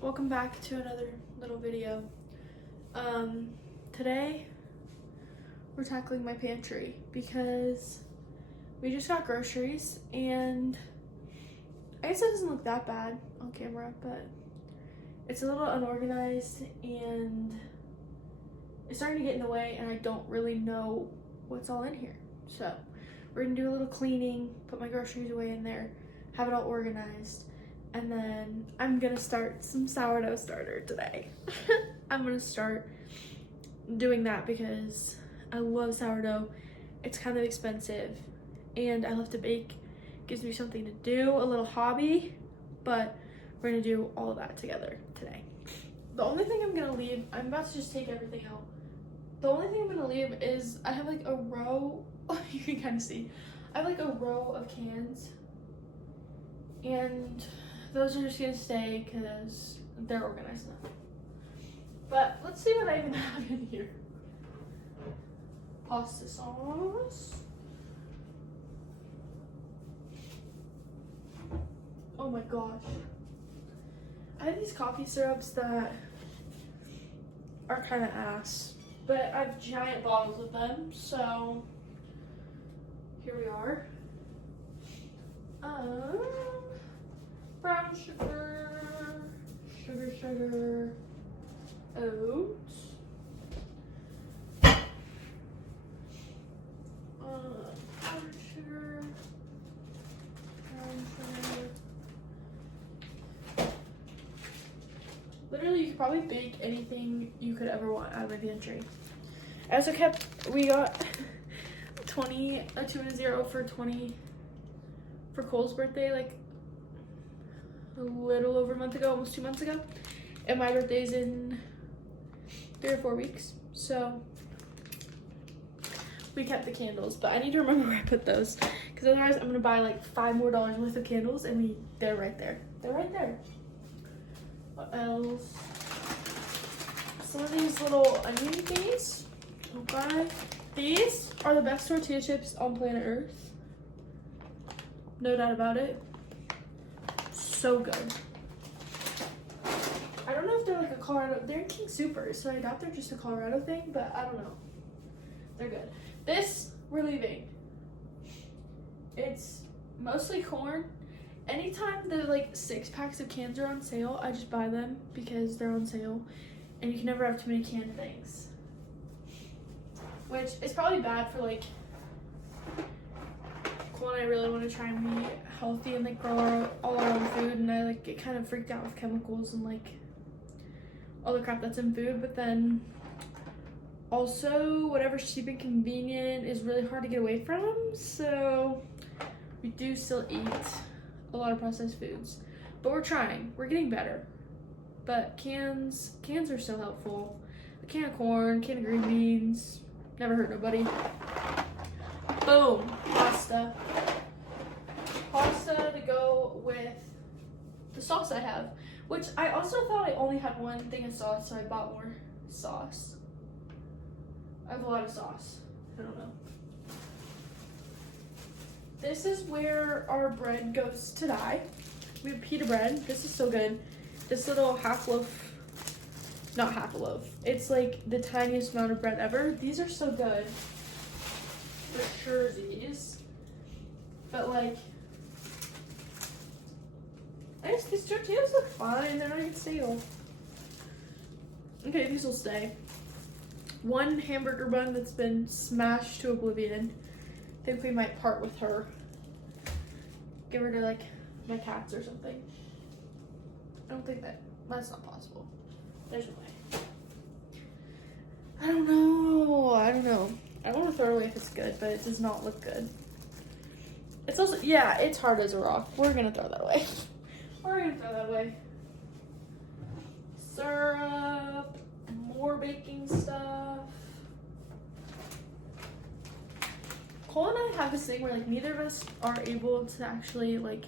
Welcome back to another little video. Today we're tackling my pantry because we just got groceries and I guess it doesn't look that bad on camera, but it's a little unorganized and it's starting to get in the way and I don't really know what's all in here. So we're gonna do a little cleaning, put my groceries away in there, have it all organized. And then I'm gonna start some sourdough starter today. I'm gonna start doing that because I love sourdough. It's kind of expensive and I love to bake. Gives me something to do, a little hobby, but we're gonna do all of that together today. The only thing I'm gonna leave, I'm about to just take everything out. The only thing I'm gonna leave is I have like a row, you can kind of see, I have like a row of cans and those are just gonna stay because they're organized enough. But let's see what I even have in here. Pasta sauce. Oh my gosh. I have these coffee syrups that are kind of ass, but I have giant bottles of them, so here we are. Brown sugar, sugar, oats, powdered sugar, brown sugar. Literally, you could probably bake anything you could ever want out of my pantry. I also we got a 2 and a 0 for 20 for Cole's birthday, like a little over a month ago, almost 2 months ago, and my birthday's in 3 or 4 weeks, so we kept the candles, but I need to remember where I put those because otherwise I'm gonna buy like $5 more worth of candles and they're right there. What else? Some of these little onion thingies. Okay, these are the best tortilla chips on planet Earth, no doubt about it. So good. I don't know if they're like a Colorado, they're King Soopers, so I doubt they're just a Colorado thing, but I don't know. They're good. This we're leaving. It's mostly corn. Anytime the like 6 packs of cans are on sale, I just buy them because they're on sale and you can never have too many canned things. Which is probably bad for like Cole and I really want to try and be healthy and like grow all our own food, and I like get kind of freaked out with chemicals and like all the crap that's in food, but then also whatever's cheap and convenient is really hard to get away from, so we do still eat a lot of processed foods, but we're getting better. But cans are so helpful. A can of corn, can of green beans, never hurt nobody. Boom, pasta to go with the sauce I have, which I also thought I only had one thing of sauce, so I bought more sauce. I have a lot of sauce. I don't know. This is where our bread goes to die. We have pita bread. This is so good. This little half loaf, not half a loaf. It's like the tiniest amount of bread ever. These are so good. For sure these. But like, I guess these tortillas look fine. They're not even stale. Okay, these will stay. One hamburger bun that's been smashed to oblivion. I think we might part with her. Give her to like my cats or something. I don't think that's not possible. There's no way. I don't know. I don't want to throw it away if it's good, but it does not look good. It's also, yeah, it's hard as a rock. We're gonna throw that away. Syrup, more baking stuff. Cole and I have this thing where like neither of us are able to actually like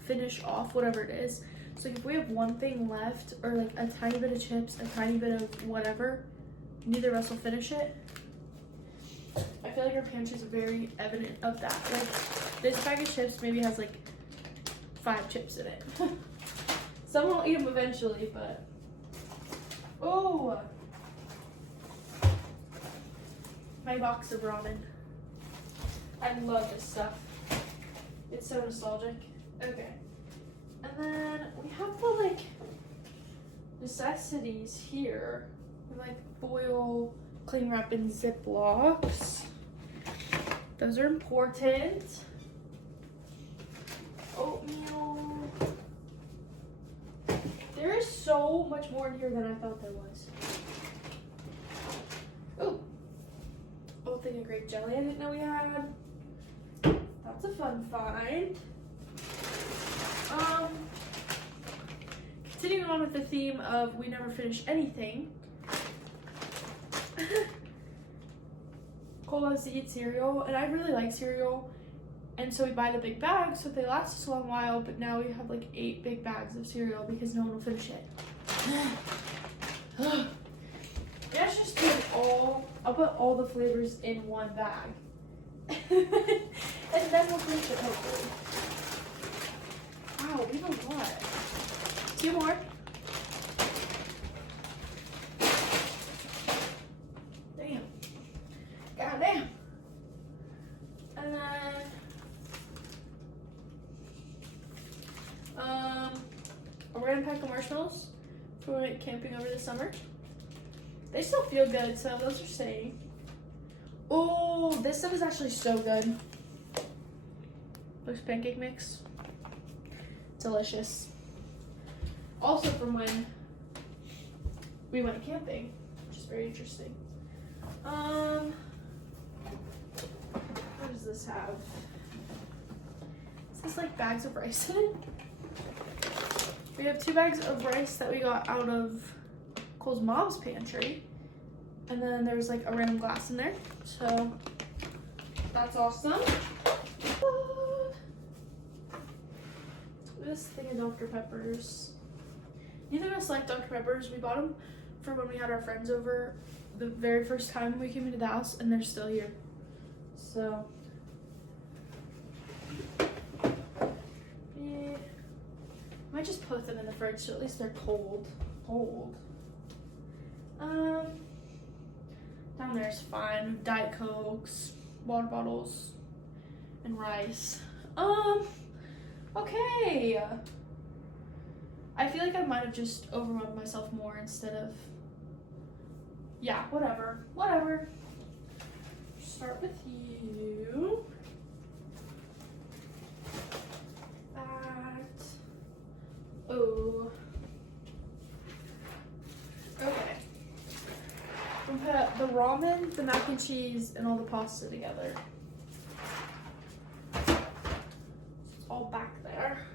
finish off whatever it is. So like, if we have one thing left or like a tiny bit of chips, a tiny bit of whatever, neither of us will finish it. I feel like our pantry is very evident of that. Like this bag of chips maybe has like 5 chips in it. Someone will eat them eventually, but... Oh! My box of ramen. I love this stuff. It's so nostalgic. Okay. And then we have the, like, necessities here. We like foil, cling wrap, and Ziplocs. Those are important. Oatmeal. There is so much more in here than I thought there was. Oh, whole thing of grape jelly I didn't know we had. That's a fun find. Continuing on with the theme of we never finish anything. Cole loves to eat cereal, and I really like cereal. And so we buy the big bags so they last us a long while, but now we have like 8 big bags of cereal because no one will finish it. Let's just do I'll put all the flavors in one bag. And then we'll finish it hopefully. Wow, we have a lot. 2 more. Damn. God damn. And then we're gonna pack the marshmallows for when we went camping over the summer. They still feel good, so those are staying. Oh, this stuff is actually so good. Looks pancake mix. Delicious. Also from when we went camping, which is very interesting. What does this have? Is this like bags of rice in it? We have 2 bags of rice that we got out of Cole's mom's pantry. And then there's like a random glass in there. So that's awesome. This thing of Dr. Peppers. Neither of us like Dr. Peppers. We bought them for when we had our friends over the very first time we came into the house, and they're still here. So, yeah. Might just put them in the fridge so at least they're cold. Down there's fine. Diet Cokes, water bottles, and rice. Okay. I feel like I might have just overwhelmed myself more instead of, yeah, whatever. Start with you. That. Oh. Okay. I'm gonna put the ramen, the mac and cheese, and all the pasta together. It's all back there.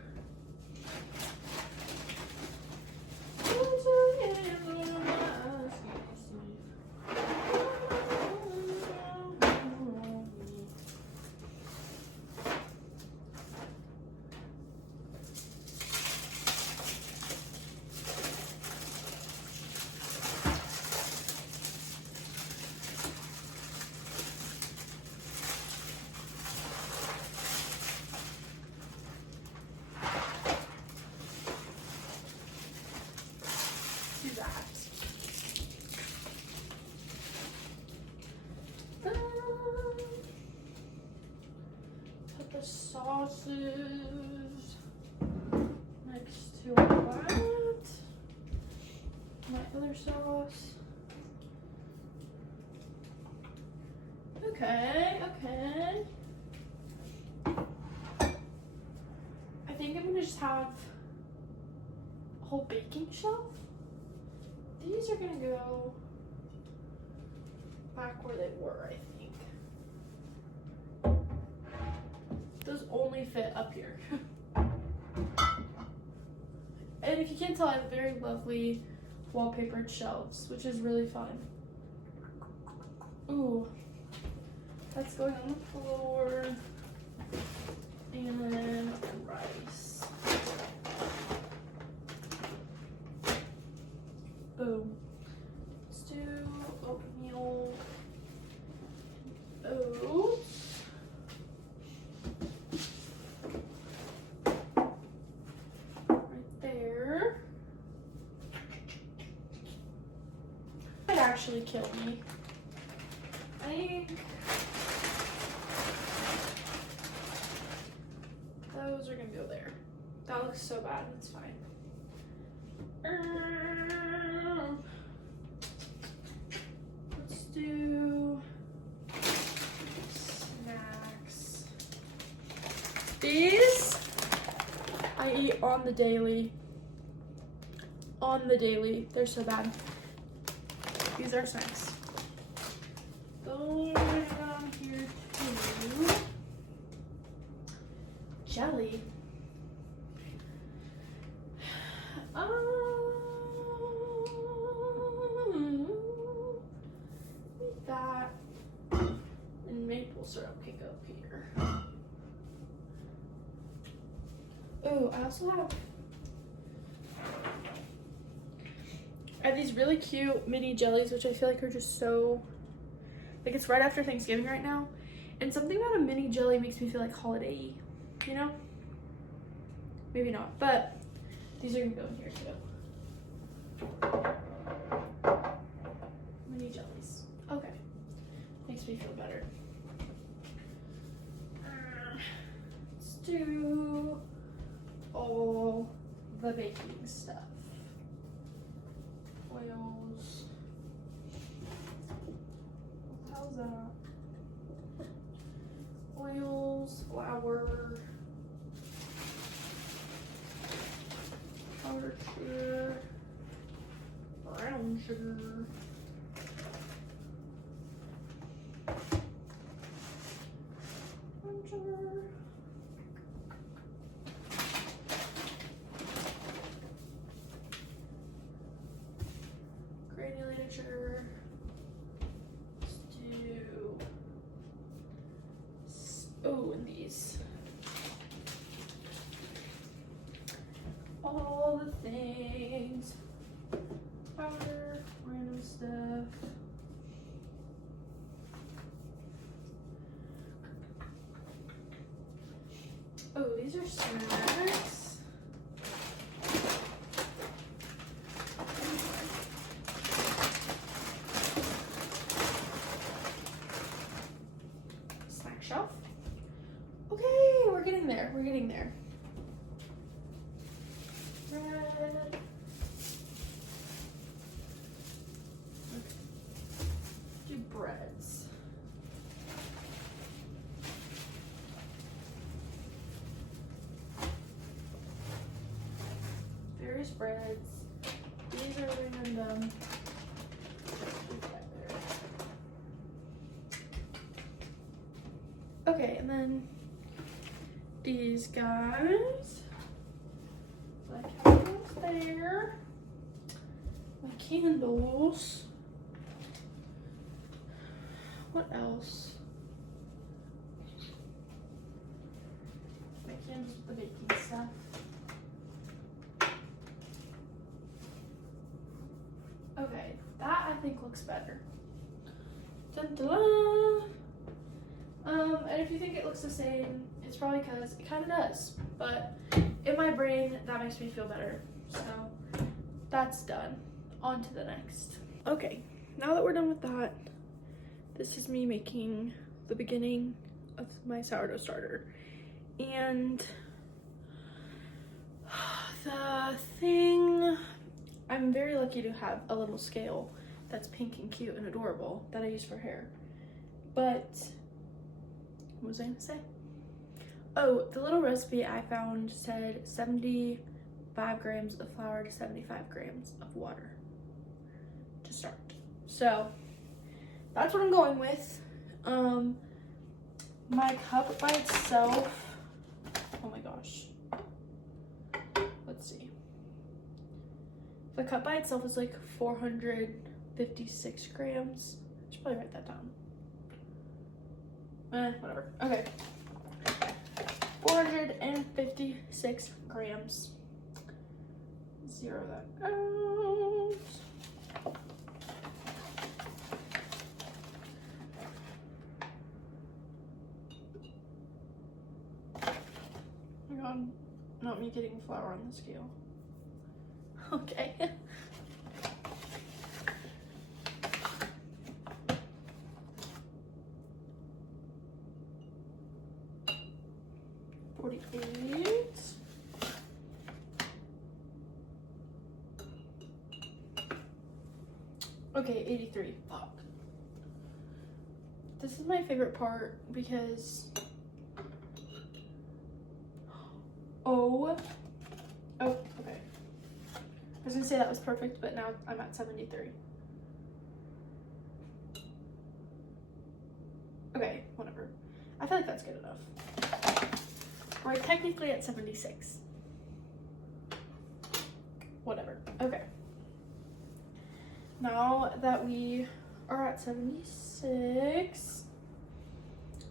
Put the sauces next to that. My other sauce. Okay. I think I'm gonna just have a whole baking shelf. These are gonna go back where they were, I think. Those only fit up here. And if you can't tell, I have very lovely wallpapered shelves, which is really fun. Ooh, that's going on the floor. And then rice. Boom. Let's do oatmeal. Oats. Right there. actually kill me. I think those are gonna go there. That looks so bad. It's fine. Let's do snacks. These I eat on the daily. On the daily. They're so bad. These are snacks. Those are down here too. Jelly. That and maple syrup can go here. Oh, I also have these really cute mini jellies, which I feel like are just so, like, it's right after Thanksgiving right now, and something about a mini jelly makes me feel like holiday-y, you know? Maybe not, but these are gonna go in here too. Mini jellies. Okay. Makes me feel better. Let's do all the baking stuff. Oils. How's that? Oils, flour, powdered sugar, brown sugar, granulated sugar. Let's do, oh, and these. All the things. Powder, random stuff. Oh, these are snacks. Snack shelf. Okay, we're getting there. We're getting there. Bread. Okay. Do breads. Various breads. These are random. Okay, and then these guys. Like how those there. My candles. What else? My candles with the baking stuff. Okay, that I think looks better. Dun-dun-dun. And if you think it looks the same, it's probably because it kind of does. But in my brain, that makes me feel better. So that's done. On to the next. Okay, now that we're done with that, this is me making the beginning of my sourdough starter. And the thing, I'm very lucky to have a little scale that's pink and cute and adorable that I use for hair. But what was I gonna say? Oh, the little recipe I found said 75 grams of flour to 75 grams of water to start. So that's what I'm going with. My cup by itself, oh my gosh. Let's see. The cup by itself is like 456 grams. I should probably write that down. Whatever. Okay. 456 grams. Zero that out. Oh my god, not me getting flour on the scale. Okay. Okay, 83. Fuck. This is my favorite part because oh, okay. I was gonna say that was perfect, but now I'm at 73. Okay, whatever. I feel like that's good enough. We're technically at 76. Whatever. Okay. Now that we are at 76,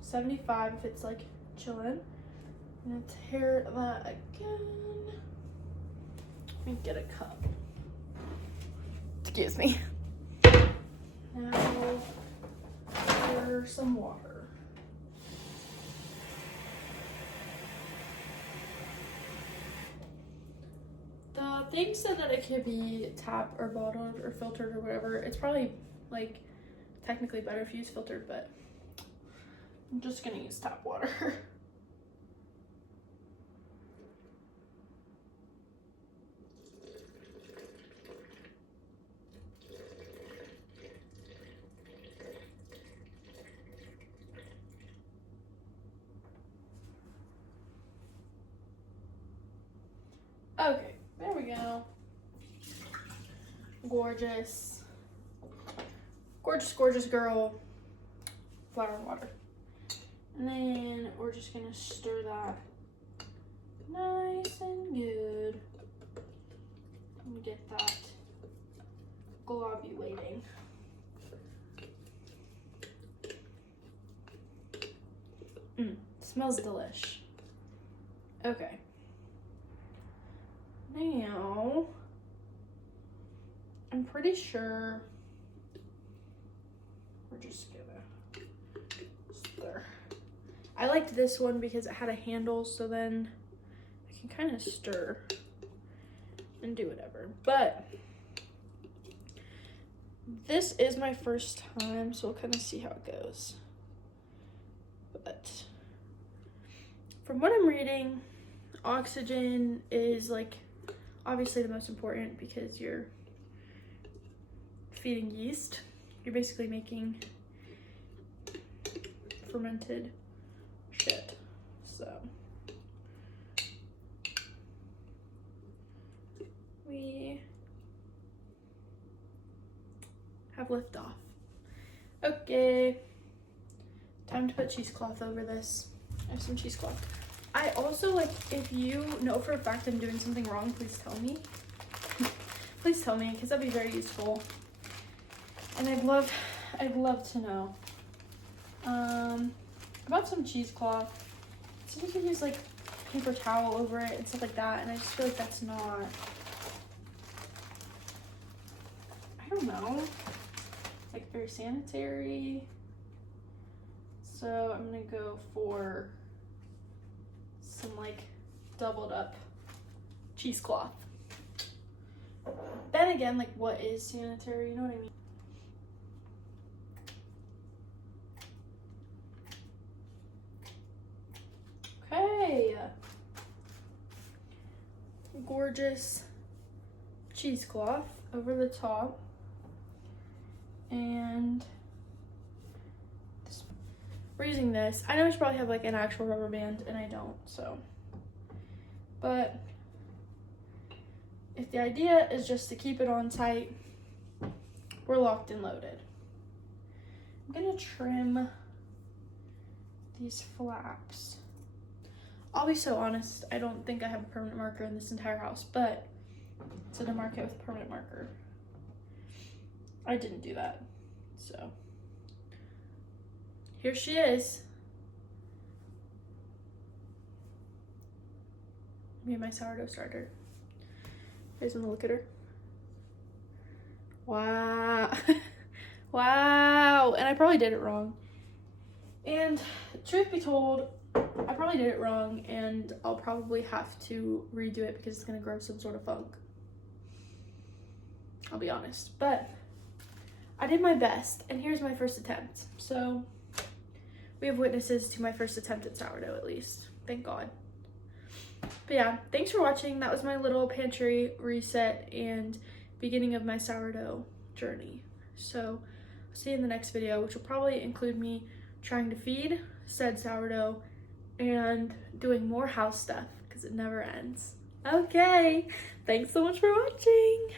75 if it's like chilling, I'm gonna tear that again. Let me get a cup. Excuse me. Now pour some water. The thing said that it could be tap or bottled or filtered or whatever. It's probably like technically better if you use filtered, but I'm just gonna use tap water. Okay, there we go. Gorgeous. Gorgeous, gorgeous girl. Flour and water. And then we're just gonna stir that nice and good. And get that globulating. Smells delish. Okay. Now, I'm pretty sure we're just gonna stir. I liked this one because it had a handle, so then I can kind of stir and do whatever. But this is my first time, so we'll kind of see how it goes. But from what I'm reading, oxygen is like obviously the most important because you're feeding yeast. You're basically making fermented shit. So we have liftoff. Okay, time to put cheesecloth over this. I have some cheesecloth. I also, like, if you know for a fact I'm doing something wrong, please tell me. Please tell me, because that'd be very useful. And I'd love to know. I bought some cheesecloth. So you could use, like, paper towel over it and stuff like that, and I just feel like that's not, I don't know, like, very sanitary. So I'm gonna go for some like doubled up cheesecloth. Then again, like, what is sanitary? You know what I mean? Okay. Gorgeous cheesecloth over the top. And we're using this. I know I should probably have like an actual rubber band, and I don't, so. But if the idea is just to keep it on tight, we're locked and loaded. I'm gonna trim these flaps. I'll be so honest, I don't think I have a permanent marker in this entire house, but to demarcate with permanent marker, I didn't do that, so. Here she is. Me and my sourdough starter. You guys want to look at her? Wow. Wow. And I probably did it wrong. And truth be told, I probably did it wrong, and I'll probably have to redo it because it's going to grow some sort of funk. I'll be honest. But I did my best, and here's my first attempt. So we have witnesses to my first attempt at sourdough, at least. Thank God. But yeah, thanks for watching. That was my little pantry reset and beginning of my sourdough journey. So I'll see you in the next video, which will probably include me trying to feed said sourdough and doing more house stuff because it never ends. Okay, thanks so much for watching.